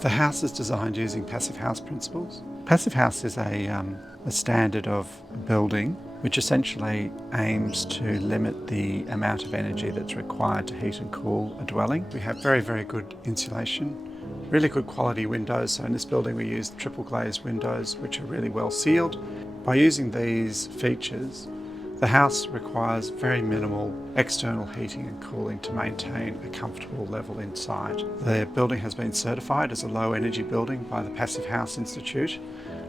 The house is designed using passive house principles. Passive house is a standard of building which essentially aims to limit the amount of energy that's required to heat and cool a dwelling. We have very, very good insulation, really good quality windows. So in this building we use triple glazed windows which are really well sealed. By using these features, the house requires very minimal external heating and cooling to maintain a comfortable level inside. The building has been certified as a low energy building by the Passive House Institute,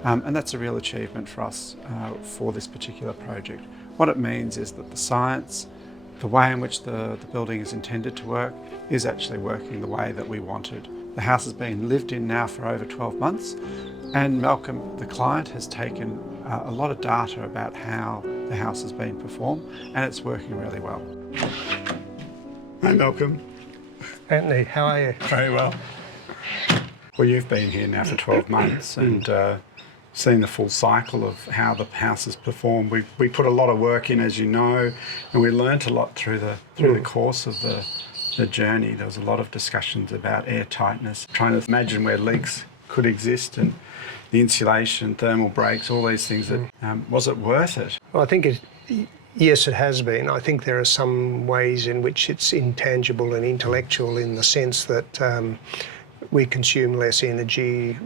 and that's a real achievement for us for this particular project. What it means is that the science, the way in which the building is intended to work, is actually working the way that we wanted. The house has been lived in now for over 12 months, and Malcolm, the client, has taken a lot of data about how the house has been performed, and it's working really well. Hi Malcolm. Anthony, how are you? Very well. Well, you've been here now for 12 months and seen the full cycle of how the house has performed. We put a lot of work in, as you know, and we learnt a lot through the course of the journey. There was a lot of discussions about air tightness, trying to imagine where leaks could exist, and the insulation, thermal breaks, all these things. That was it worth it? Well, I think yes, it has been. I think there are some ways in which it's intangible and intellectual in the sense that we consume less energy.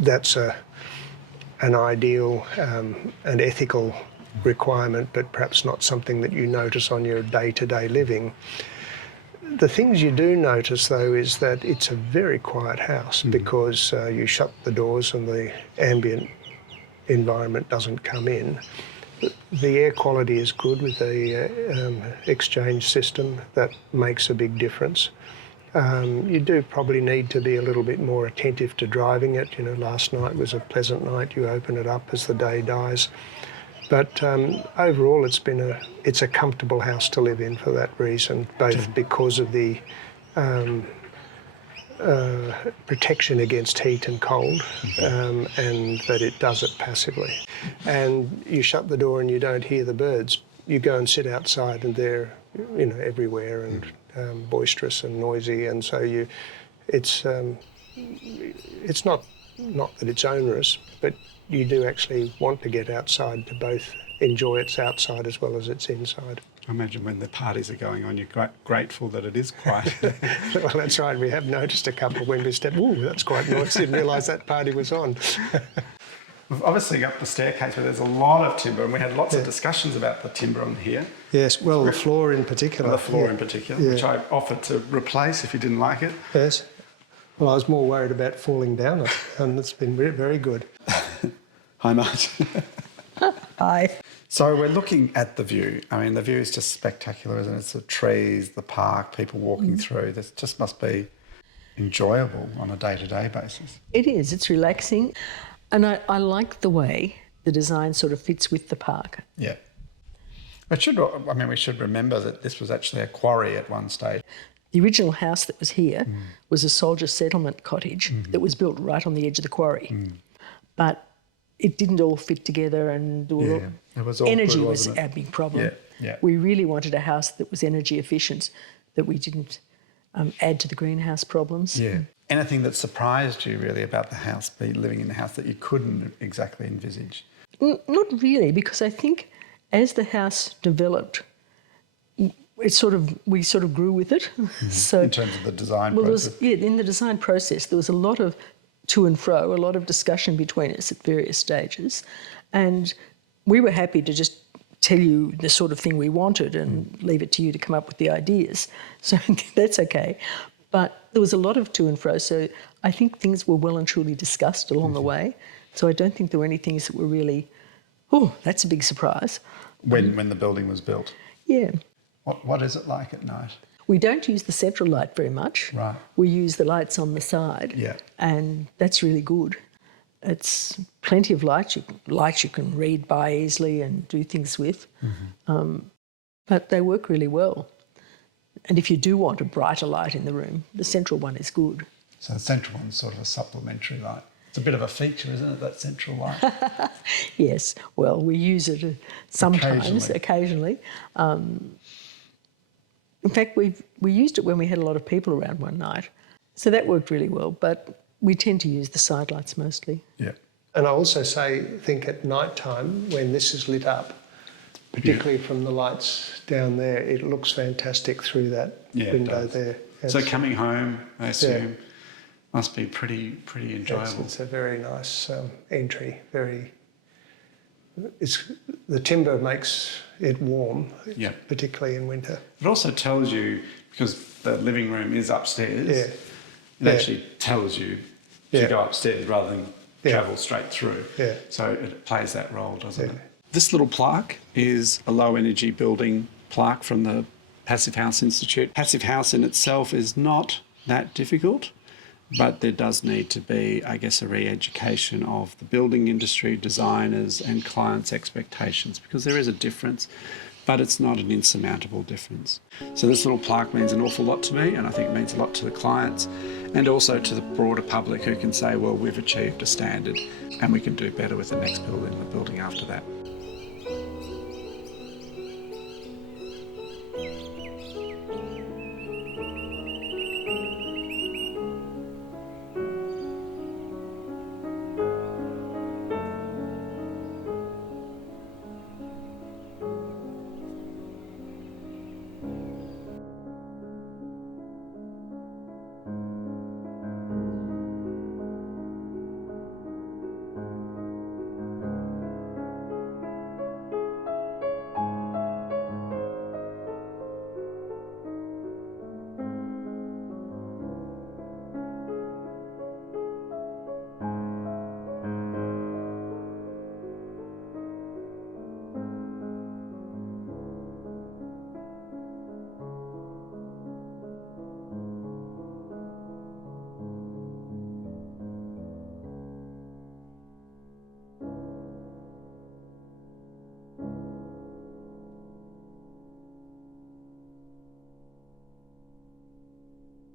That's an ideal and ethical requirement, but perhaps not something that you notice on your day-to-day living. The things you do notice, though, is that it's a very quiet house because you shut the doors and the ambient environment doesn't come in. The air quality is good with the exchange system. That makes a big difference. You do probably need to be a little bit more attentive to driving it. You know, last night was a pleasant night. You open it up as the day dies. But overall, it's a comfortable house to live in for that reason, both because of the protection against heat and cold, and that it does it passively. And you shut the door and you don't hear the birds. You go and sit outside and they're, you know, everywhere and boisterous and noisy, and so it's not that it's onerous, but you do actually want to get outside to both enjoy its outside as well as its inside. I imagine when the parties are going on, you're grateful that it is quiet. Well, that's right. We have noticed a couple when we stepped, ooh, that's quite nice. Didn't realise that party was on. We've obviously got the staircase where there's a lot of timber, and we had lots of discussions about the timber on here. Yes, well, the floor in particular. The floor in particular, which I offered to replace if you didn't like it. Yes. Well, I was more worried about falling down it, and it's been very, very good. Hi, Martin. Hi. So we're looking at the view. I mean, the view is just spectacular, isn't it? It's the trees, the park, people walking through. This just must be enjoyable on a day-to-day basis. It is. It's relaxing. And I like the way the design sort of fits with the park. Yeah. We should remember that this was actually a quarry at one stage. The original house that was here was a soldier settlement cottage that was built right on the edge of the quarry. But it didn't all fit together, and energy was our big problem. Yeah. We really wanted a house that was energy efficient, that we didn't add to the greenhouse problems. Yeah. Anything that surprised you really about the house, living in the house, that you couldn't exactly envisage? Not really, because I think as the house developed, we sort of grew with it. So in terms of the design process? In the design process, there was a lot of to and fro, a lot of discussion between us at various stages, and we were happy to just tell you the sort of thing we wanted and leave it to you to come up with the ideas. So that's okay. But there was a lot of to and fro, so I think things were well and truly discussed along the way. So I don't think there were any things that were really, oh, that's a big surprise. When the building was built? Yeah. What is it like at night? We don't use the central light very much. Right. We use the lights on the side. Yeah. And that's really good. It's plenty of light. You can read by easily and do things with. But they work really well. And if you do want a brighter light in the room, the central one is good. So the central one's sort of a supplementary light. It's a bit of a feature, isn't it, that central light? Yes. Well, we use it sometimes, occasionally. In fact, we used it when we had a lot of people around one night. So that worked really well, but we tend to use the side lights mostly. Yeah. And I also think at night time, when this is lit up, particularly from the lights down there, it looks fantastic through that window there. So coming home, I assume, must be pretty enjoyable. It's a very nice entry. The timber makes it warm, particularly in winter. It also tells you, because the living room is upstairs, it actually tells you to go upstairs rather than travel straight through. Yeah. So it plays that role, doesn't it? This little plaque is a low energy building plaque from the Passive House Institute. Passive House in itself is not that difficult, but there does need to be, I guess, a re-education of the building industry, designers and clients' expectations, because there is a difference, but it's not an insurmountable difference. So this little plaque means an awful lot to me, and I think it means a lot to the clients and also to the broader public, who can say, well, we've achieved a standard and we can do better with the next building, the building after that.